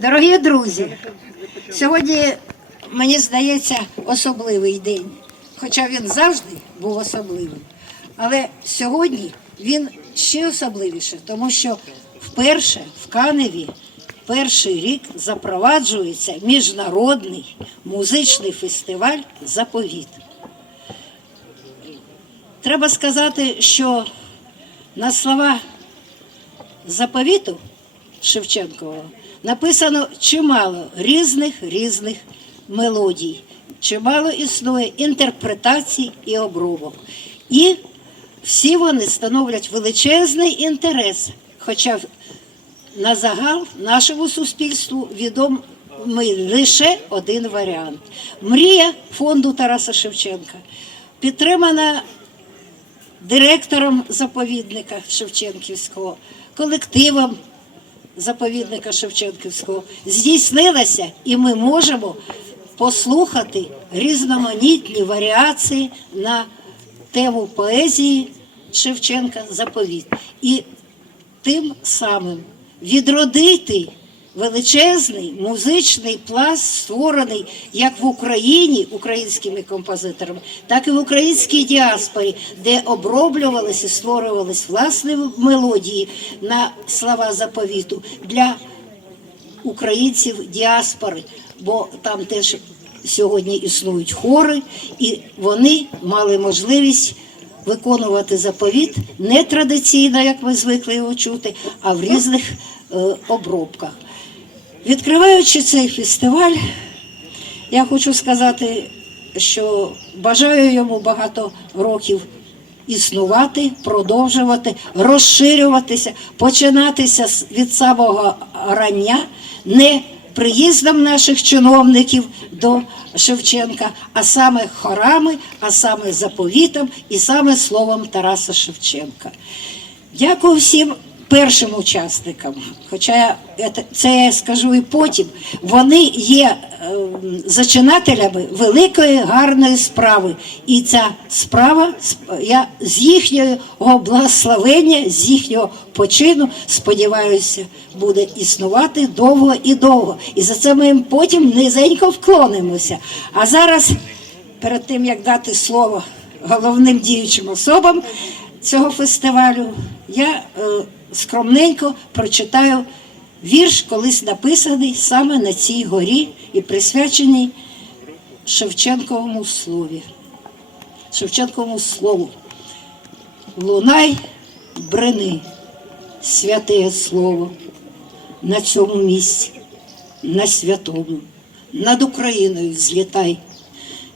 Дорогі друзі, сьогодні, мені здається, особливий день. Хоча він завжди був особливим. Але сьогодні він ще особливіше, тому що вперше в Каневі перший рік запроваджується міжнародний музичний фестиваль Заповіт. Треба сказати, що на слова заповіту Шевченкового написано чимало різних різних мелодій, чимало існує інтерпретацій і обробок. І всі вони становлять величезний інтерес, хоча на загал нашому суспільству відомий лише один варіант. Мрія фонду Тараса Шевченка підтримана директором заповідника Шевченківського, колективом заповідника Шевченківського здійснилася, і ми можемо послухати різноманітні варіації на тему поезії Шевченка Заповіт. І тим самим відродити величезний музичний пласт, створений як в Україні українськими композиторами, так і в українській діаспорі, де оброблювалися, створювались власні мелодії на слова заповіту для українців діаспори, бо там теж сьогодні існують хори, і вони мали можливість виконувати заповіт не традиційно, як ми звикли його чути, а в різних е, обробках. Відкриваючи цей фестиваль, я хочу сказати, що бажаю йому багато років існувати, продовжувати, розширюватися, починатися від самого рання, не приїздом наших чиновників до Шевченка, а саме хорами, а саме заповітом і саме словом Тараса Шевченка. Дякую всім першим учасникам. Хоча це- я скажу і потім. Вони є ем, зачинателями великої гарної справи. І ця справа я з їхнього благословення, з їхнього почину, сподіваюся, буде існувати довго і довго. І за це ми їм потім низенько вклонимося. А зараз, перед тим як дати слово головним діючим особам цього фестивалю, я е, скромненько прочитаю вірш, колись написаний саме на цій горі і присвячений Шевченковому слові. Шевченковому слову. Лунай брини, святе слово, на цьому місці, на святому, над Україною злітай,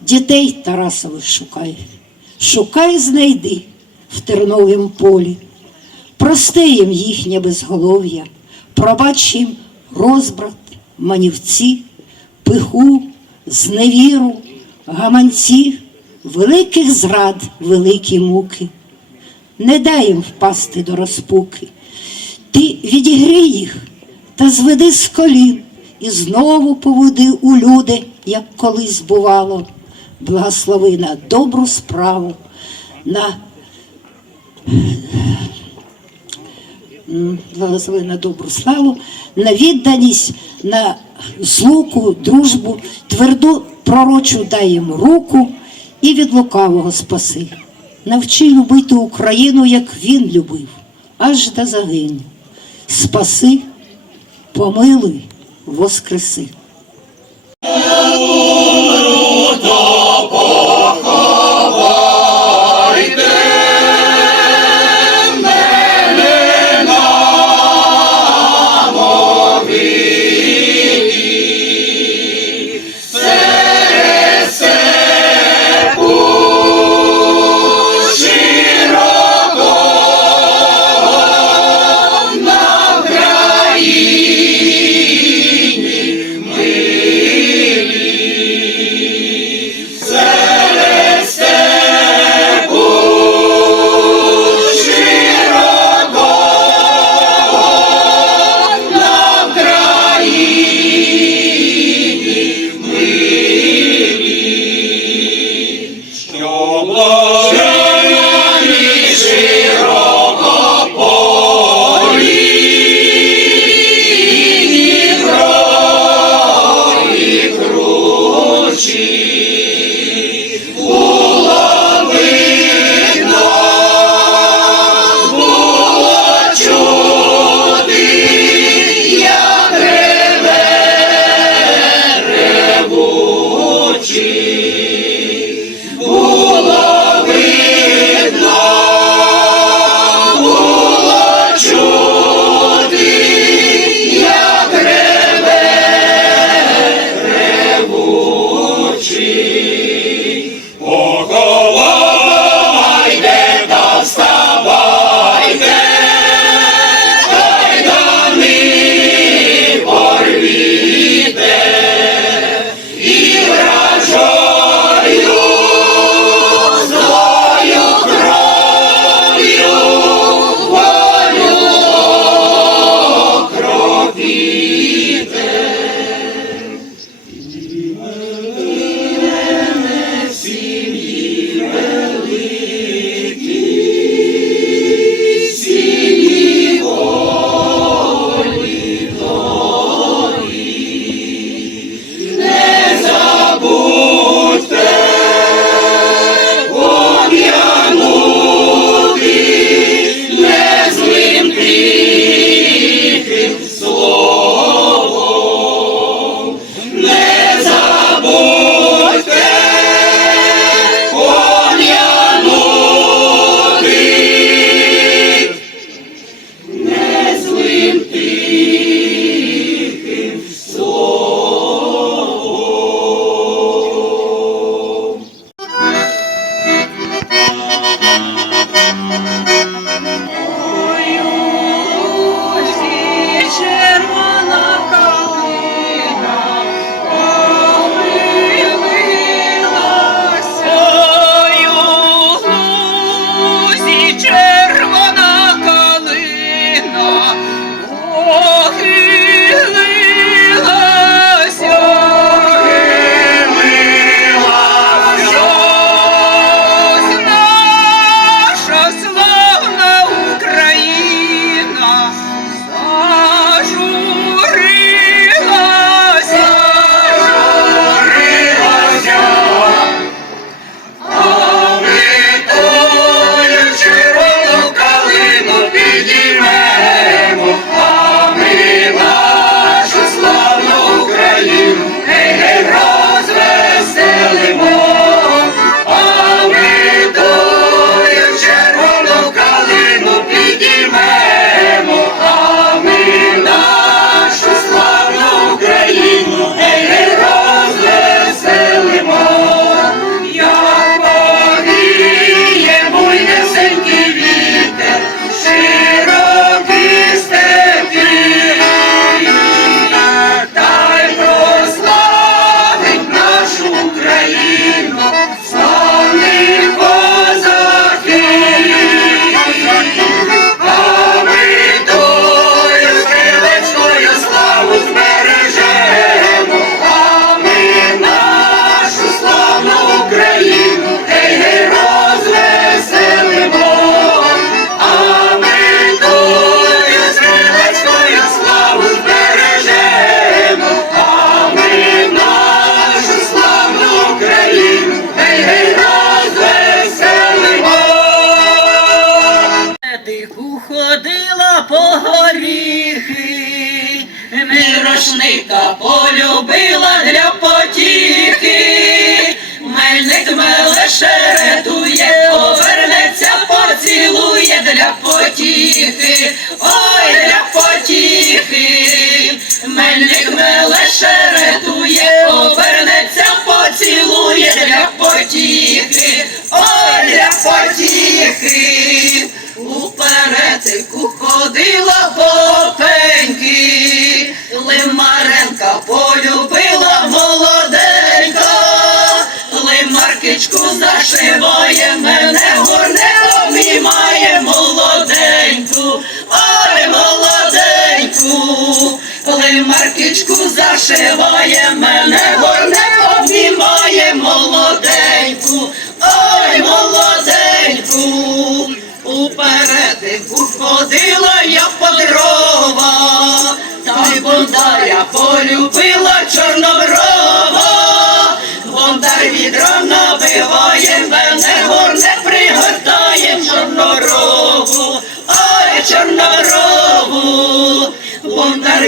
дітей Тарасових шукай, шукай, знайди в терновім полі. Прости їм їхнє безголов'я, пробач їм розбрат, манівці, пиху, зневіру, гаманці, великих зрад, великі муки. Не дай їм впасти до розпуки. Ти відігри їх та зведи з колін і знову поведи у люди, як колись бувало. Благослови на добру справу, на благослови на добру славу, на відданість, на злуку, дружбу, тверду пророчу дай їм руку і від лукавого спаси. Навчи любити Україну, як він любив, аж до загину. Спаси, помилуй, воскреси.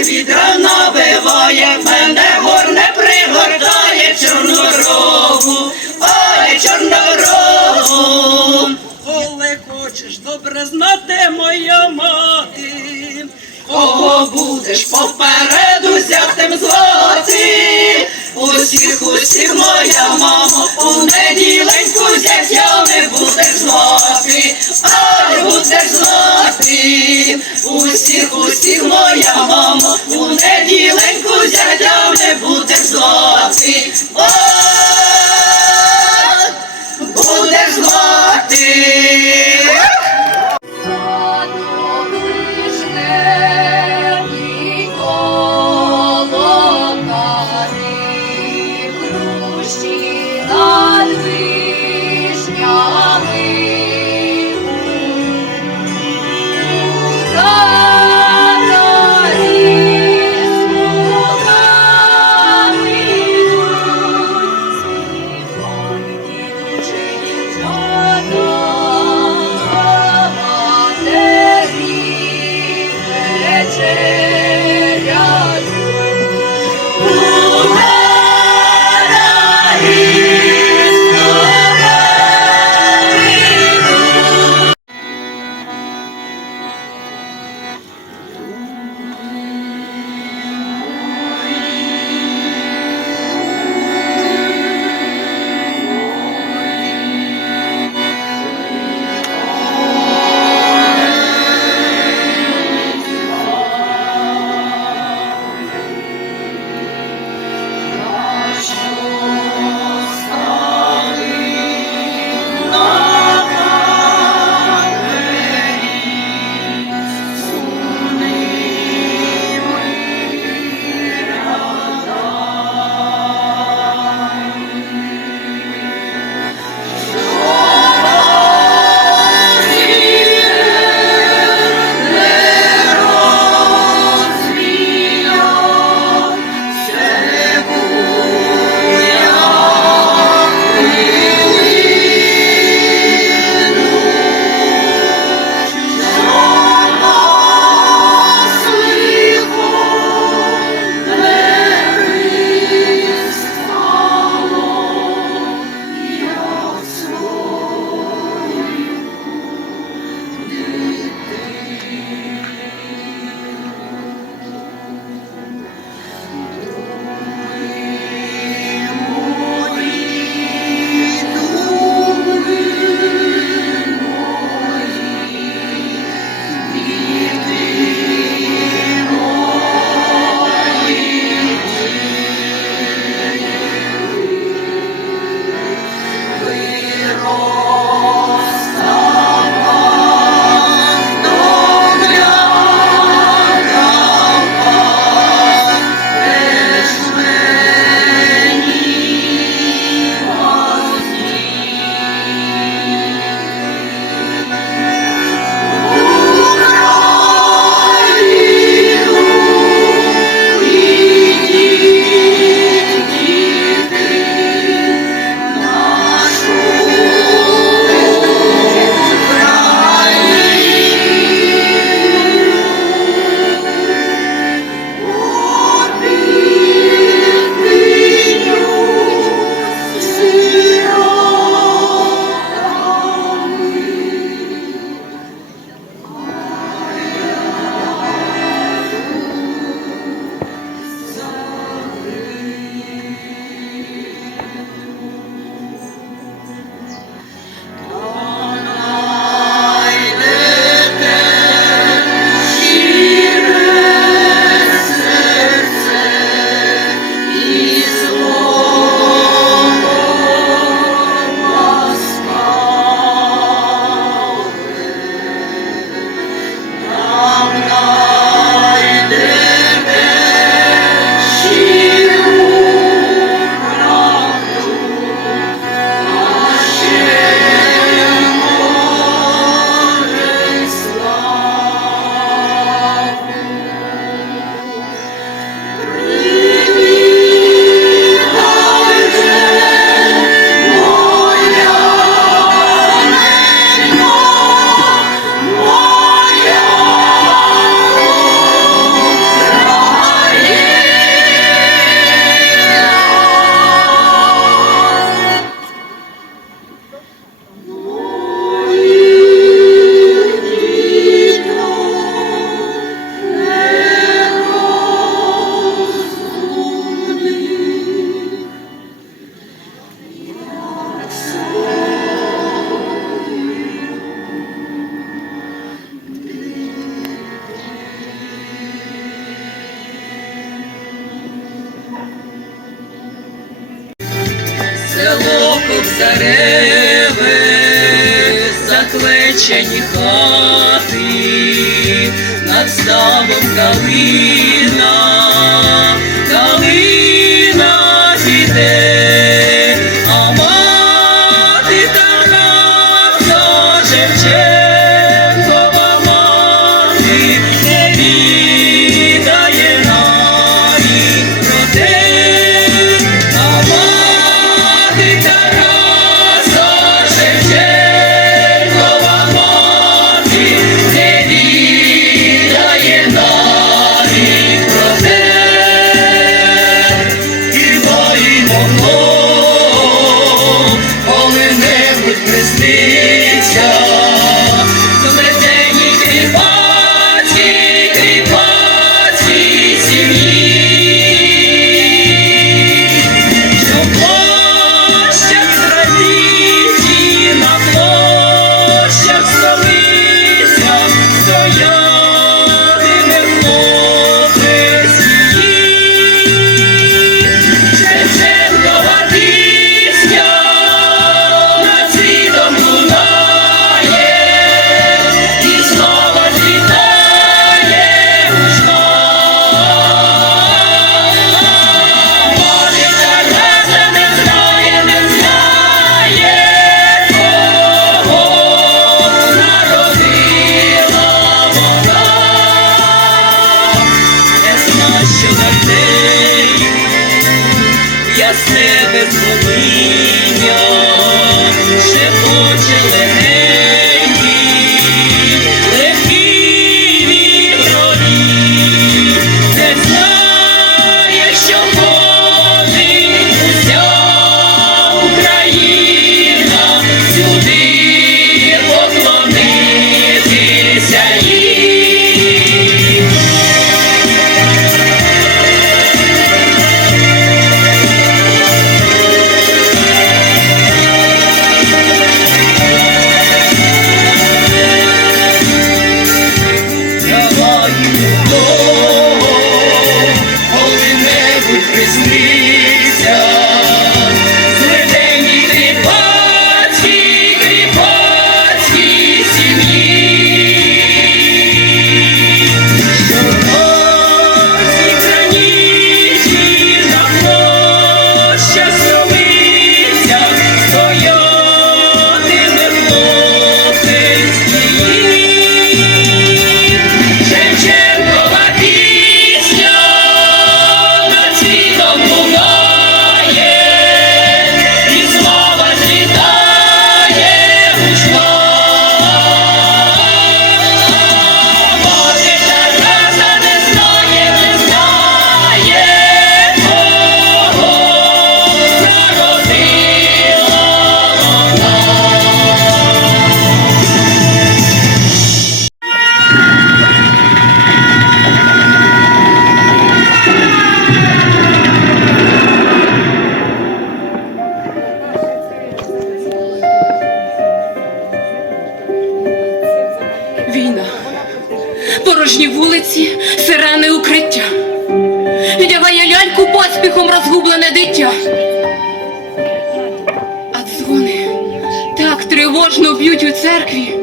вітра виває, мене горне пригортає чорнорогу, ой, чорнорогу. Коли хочеш добре знати, моя мати, кого будеш попереду, сятим злоти усіх, усіх моя мамо, у неділеньку зятями будеш знати, ай будеш знати, усіх, усіх моя мамо, у неділеньку зятями будеш знати. Кобзареве, заклечені хати, над ставом калина тривожно б'ють у церкві.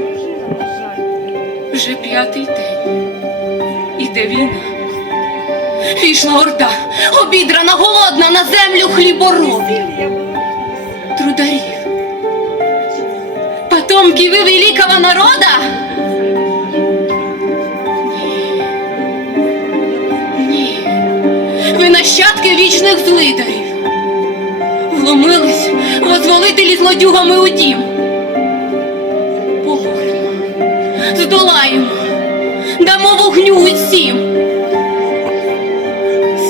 Вже п'ятий день. Іде війна. Пішла орда, обідрана, голодна на землю хліборобів, трударів, потомків і великого народа. Ні. Ви нащадки вічних злидарів. Вломились возволителі злодюгами у дім. Здолаємо, дамо вогню усім.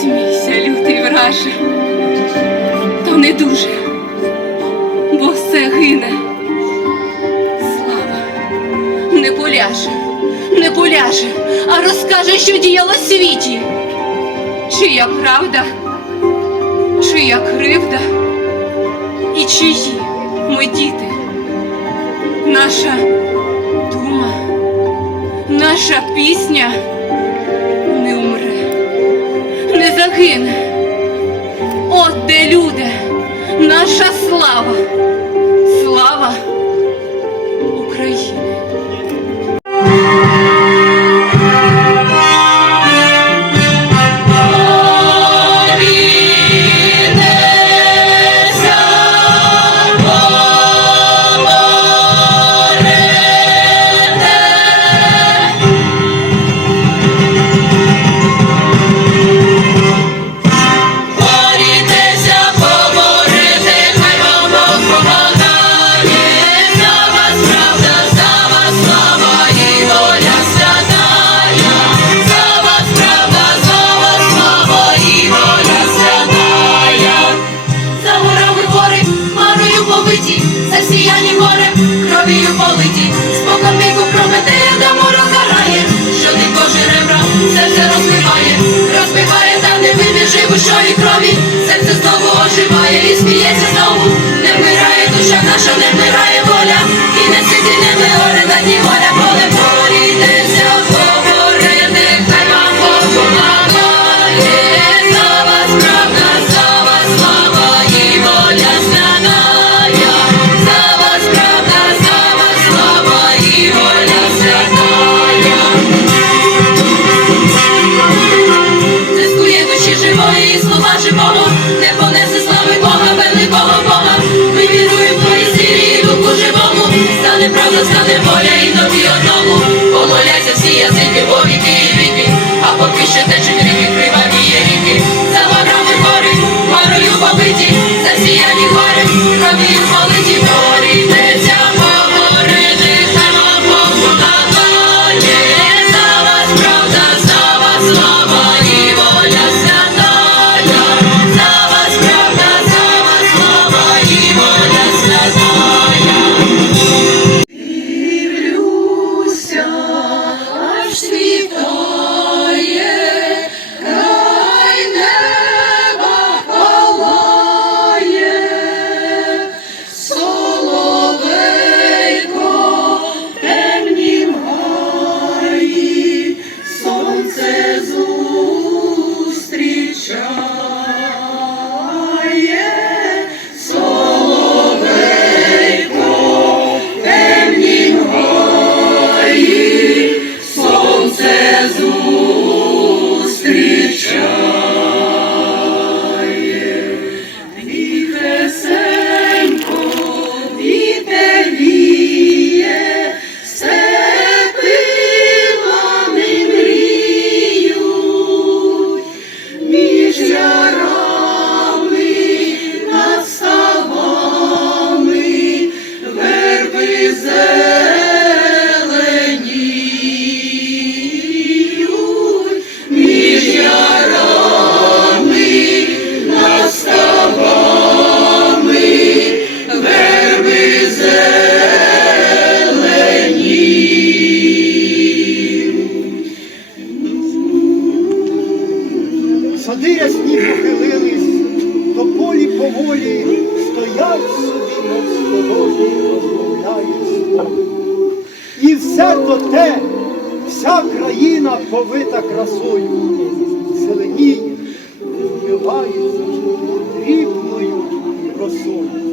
Смійся, лютий враже, то не дуже, бо все гине. Слава не поляже, не поляже, а розкаже, що діяло світі. Чия правда, чия кривда і чиї ми діти. Наша дума, наша пісня не умре, не загине. От де люди, наша слава, слава. Сади рясні похилились, то полі поволі стоять собі, мов сторожі, розмовляють І все то те, вся країна повита красою, зеленіє, вмивається дрібною росою.